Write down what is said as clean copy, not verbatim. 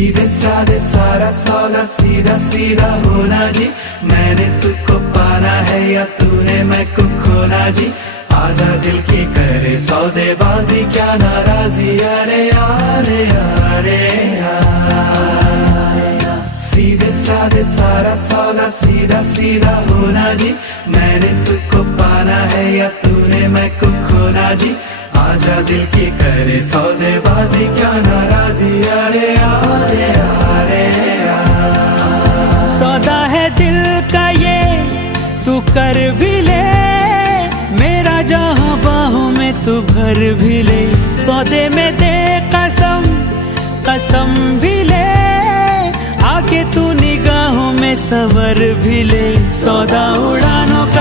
सीधे साधे सारा सौदा सीधा सीधा होना जी। मैंने तुझको पाना है या तूने मैं को खोना जी। आजा दिल की करे सौदेबाजी क्या नाराजी। अरे यारे यारे सीधे साधे सारा सौदा सीधा सीधा होना जी। मैंने तुझको पाना है या तूने मैं को खोना जी। आजा दिल की करे सौदेबाजी क्या नाराजी। अरे यारे यारे सौदा है दिल का ये तू कर भी ले, मेरा जहां बाहों में तू भर भी ले। सौदे में दे कसम कसम भी ले, आके तू निगाहों में सवर भी ले। सौदा उड़ानों का